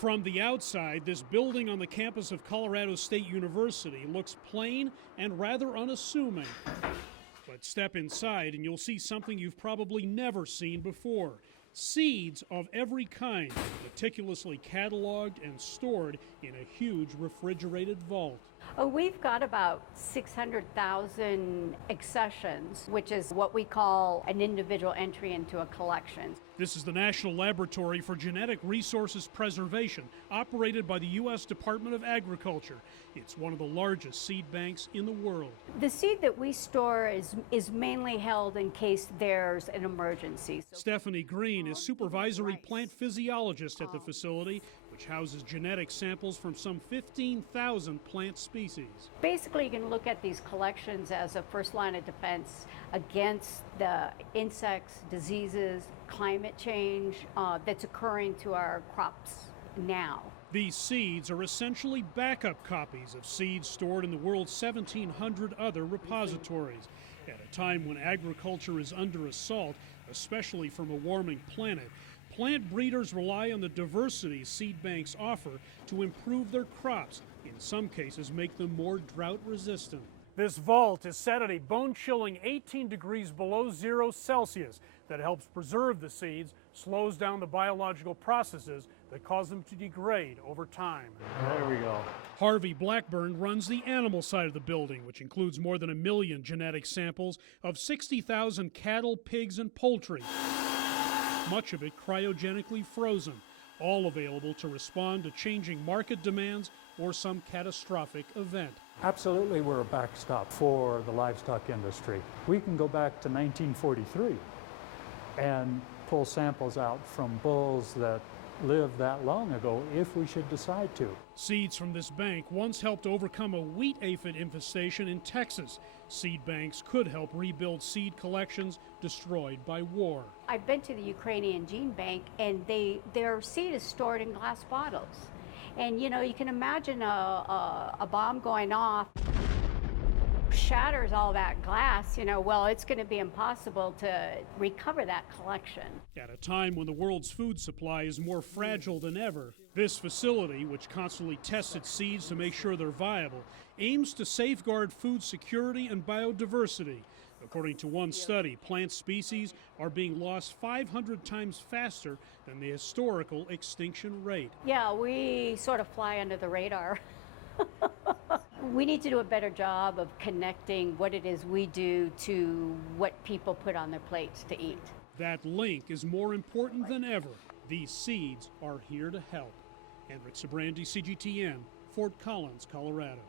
From the outside, this building on the campus of Colorado State University looks plain and rather unassuming. But step inside and you'll see something you've probably never seen before. Seeds of every kind, meticulously cataloged and stored in a huge refrigerated vault. Oh, we've got about 600,000 accessions, which is what we call an individual entry into a collection. This is the National Laboratory for Genetic Resources Preservation, operated by the U.S. Department of Agriculture. It's one of the largest seed banks in the world. The seed that we store is mainly held in case there's an emergency. Stephanie Green is supervisory plant physiologist at the facility, which houses genetic samples from some 15,000 plant species. Basically, you can look at these collections as a first line of defense against the insects, diseases, climate change that's occurring to our crops now. These seeds are essentially backup copies of seeds stored in the world's 1,700 other repositories. At a time when agriculture is under assault, especially from a warming planet, plant breeders rely on the diversity seed banks offer to improve their crops, in some cases make them more drought resistant. This vault is set at a bone-chilling 18 degrees below 0 Celsius that helps preserve the seeds, slows down the biological processes that cause them to degrade over time. There we go. Harvey Blackburn runs the animal side of the building, which includes more than 1 million genetic samples of 60,000 cattle, pigs, and poultry. Much of it cryogenically frozen, all available to respond to changing market demands or some catastrophic event. Absolutely, we're a backstop for the livestock industry. We can go back to 1943 and pull samples out from bulls that lived that long ago if we should decide to. Seeds from this bank once helped overcome a wheat aphid infestation in Texas. Seed banks could help rebuild seed collections destroyed by war. I've been to the Ukrainian gene bank, and their seed is stored in glass bottles. And you know, you can imagine a bomb going off, shatters all that glass, well, it's going to be impossible to recover that collection. At a time when the world's food supply is more fragile than ever, this facility, which constantly tests its seeds to make sure they're viable, aims to safeguard food security and biodiversity. According to one study, plant species are being lost 500 times faster than the historical extinction rate. Yeah, we sort of fly under the radar. We need to do a better job of connecting what it is we do to what people put on their plates to eat. That link is more important than ever. These seeds are here to help. Hendrik, Sybrandy, CGTN, Fort Collins, Colorado.